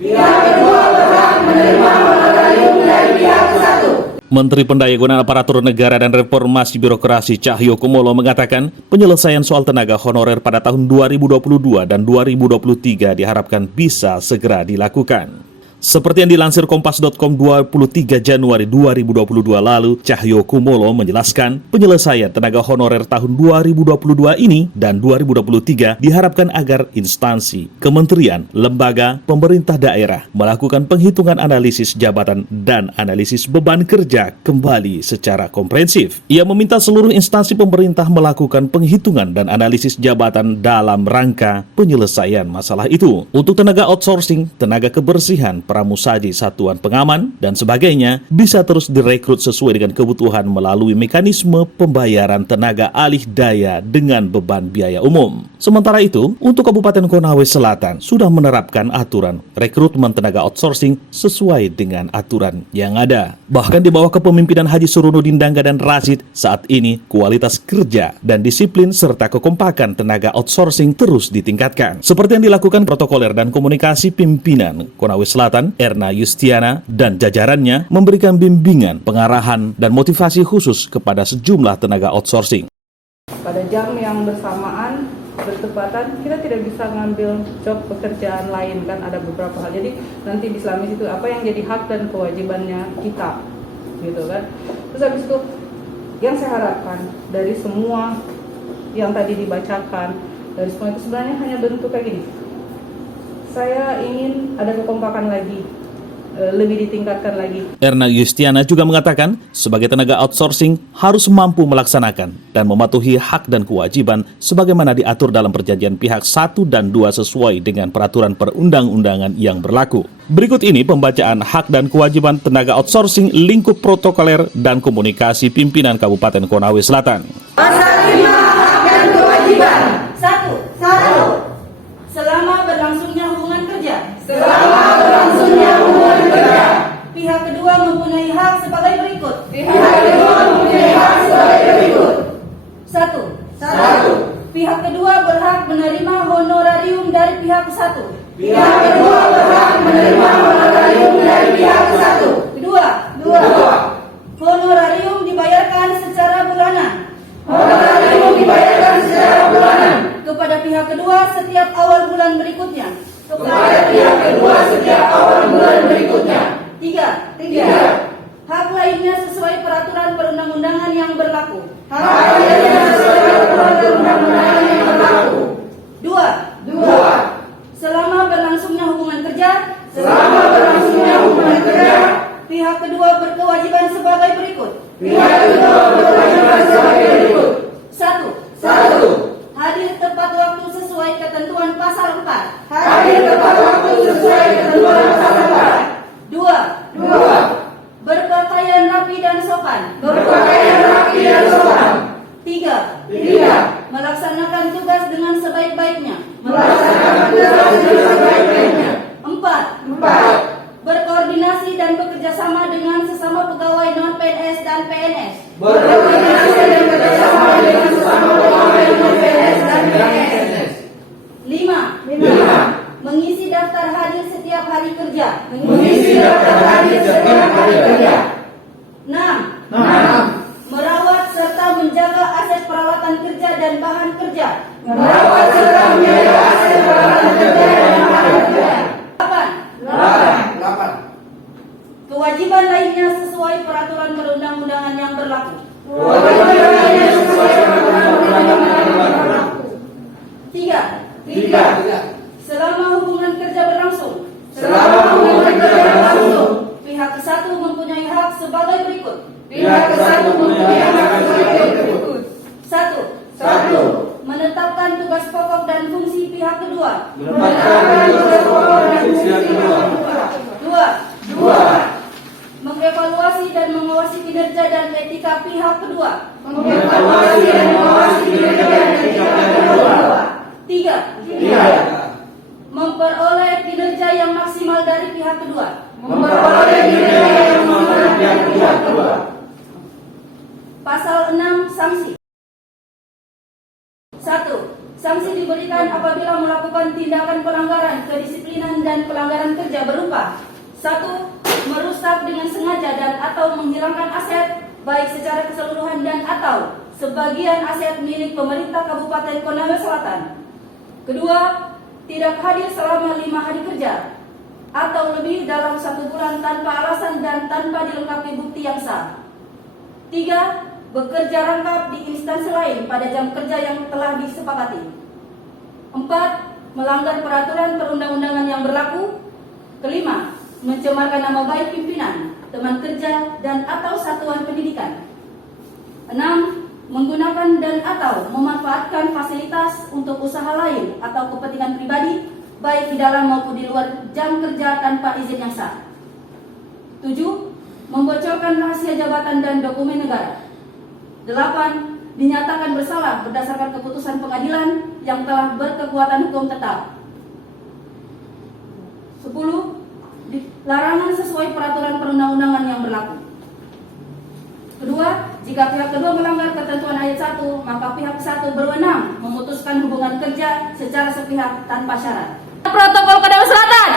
Pihak kedua berhak menerima honorarium dari pihak satu. Menteri Pendayagunaan Aparatur Negara dan Reformasi Birokrasi Cahyokumolo mengatakan penyelesaian soal tenaga honorer pada tahun 2022 dan 2023 diharapkan bisa segera dilakukan. Seperti yang dilansir Kompas.com 23 Januari 2022 lalu, Cahyokumolo menjelaskan penyelesaian tenaga honorer tahun 2022 ini dan 2023 diharapkan agar instansi, kementerian, lembaga, pemerintah daerah melakukan penghitungan analisis jabatan dan analisis beban kerja kembali secara komprehensif. Ia meminta seluruh instansi pemerintah melakukan penghitungan dan analisis jabatan dalam rangka penyelesaian masalah itu. Untuk tenaga outsourcing, tenaga kebersihan, pramusaji, satuan pengaman, dan sebagainya bisa terus direkrut sesuai dengan kebutuhan melalui mekanisme pembayaran tenaga alih daya dengan beban biaya umum. Sementara itu, untuk Kabupaten Konawe Selatan sudah menerapkan aturan rekrutmen tenaga outsourcing sesuai dengan aturan yang ada. Bahkan di bawah kepemimpinan Haji Surunudin Dangga dan Rasid, saat ini kualitas kerja dan disiplin serta kekompakan tenaga outsourcing terus ditingkatkan. Seperti yang dilakukan protokoler dan komunikasi pimpinan Konawe Selatan, Erna Yustiana dan jajarannya memberikan bimbingan, pengarahan, dan motivasi khusus kepada sejumlah tenaga outsourcing. Pada jam yang bersamaan, bertepatan, kita tidak bisa ngambil job pekerjaan lain, kan ada beberapa hal. Jadi nanti di Islamis itu apa yang jadi hak dan kewajibannya kita, gitu kan. Terus habis itu yang saya harapkan dari semua yang tadi dibacakan, dari semua itu sebenarnya hanya bentuk kayak gini. Saya ingin ada kekompakan lagi, lebih ditingkatkan lagi. Erna Yustiana juga mengatakan, sebagai tenaga outsourcing harus mampu melaksanakan dan mematuhi hak dan kewajiban sebagaimana diatur dalam perjanjian pihak 1 dan 2 sesuai dengan peraturan perundang-undangan yang berlaku. Berikut ini pembacaan hak dan kewajiban tenaga outsourcing lingkup protokoler dan komunikasi pimpinan Kabupaten Konawe Selatan. Pasal 5 hak dan kewajiban. 1. Selama berlangsungnya hubungan kerja, Selama berlangsungnya hubungan kerja, pihak kedua mempunyai hak sebagai berikut. pihak kedua mempunyai hak sebagai berikut. 1. Pihak kedua berhak menerima honorarium dari pihak satu. Pihak kedua berhak menerima honorarium dari pihak satu. 2. Honorarium dibayarkan secara bulanan Honorarium dibayarkan secara bulanan kepada pihak kedua setiap awal bulan berikutnya. kepada pihak kedua setiap awal bulan berikutnya. 3. Hak lainnya sesuai peraturan perundang-undangan yang berlaku. Hak lainnya sesuai peraturan perundang-undangan yang berlaku. 2. Selama berlangsungnya hubungan kerja, Selama berlangsungnya hubungan kerja, pihak kedua berkewajiban sebagai berikut. pihak kedua berkewajiban sebagai berikut. 1. Hadir tepat waktu sesuai ketentuan pasal 4. Hadir tepat waktu sesuai ketentuan pasal 4. 2. Berpakaian rapi dan sopan. Berpakaian rapi dan sopan. 3. Melaksanakan tugas dengan sebaik-baiknya. Melaksanakan tugas dengan sebaik-baiknya. 4. Berkoordinasi dan bekerja sama dengan sesama pegawai non-PNS dan PNS. Berkoordinasi dan bekerjasama dengan sesama pegawai non-PNS dan PNS. 5. Mengisi daftar hadir setiap hari kerja. Mengisi daftar hadir setiap hari kerja. 6. Merawat serta menjaga aset peralatan kerja dan bahan kerja. Merawat serta menjaga aset peralatan kerja dan bahan kerja. 8. Kewajiban lainnya sesuai peraturan perundang-undangan yang berlaku. Kewajiban lainnya sesuai peraturan perundang-undangan yang berlaku. 3. Selama hubungan kerja berlangsung, Selama hubungan kerja berlangsung, pihak satu mempunyai hak sebagai berikut. pihak satu mempunyai hak sebagai berikut. 1. Menetapkan tugas pokok dan fungsi pihak kedua. Menetapkan tugas pokok dan fungsi pihak kedua. 2. Mengevaluasi dan mengawasi kinerja dan etika pihak kedua. Mengevaluasi dan mengawasi kinerja dan etika pihak kedua. 3. Memperoleh kinerja yang maksimal dari pihak kedua. Memperoleh kinerja yang maksimal dari pihak kedua. Pasal 6 sanksi. 1. Sanksi diberikan apabila melakukan tindakan pelanggaran kedisiplinan dan pelanggaran kerja berupa 1. Merusak dengan sengaja dan atau menghilangkan aset baik secara keseluruhan dan atau sebagian aset milik pemerintah Kabupaten Konawe Selatan. 2. Tidak hadir selama 5 hari kerja atau lebih dalam 1 bulan tanpa alasan dan tanpa dilengkapi bukti yang sah. 3. Bekerja rangkap di instansi lain pada jam kerja yang telah disepakati. 4. Melanggar peraturan perundang-undangan yang berlaku. 5. Mencemarkan nama baik pimpinan, teman kerja, dan atau satuan pendidikan. 6. Menggunakan dan atau memanfaatkan fasilitas untuk usaha lain atau kepentingan pribadi, baik di dalam maupun di luar jam kerja tanpa izin yang sah. 7. Membocorkan rahasia jabatan dan dokumen negara. 8. Dinyatakan bersalah berdasarkan keputusan pengadilan yang telah berkekuatan hukum tetap. 10. Larangan sesuai peraturan perundang-undangan yang berlaku. Kedua, jika pihak kedua melanggar ketentuan ayat 1, maka pihak 1 berwenang memutuskan hubungan kerja secara sepihak tanpa syarat. Protokol Konawe Selatan.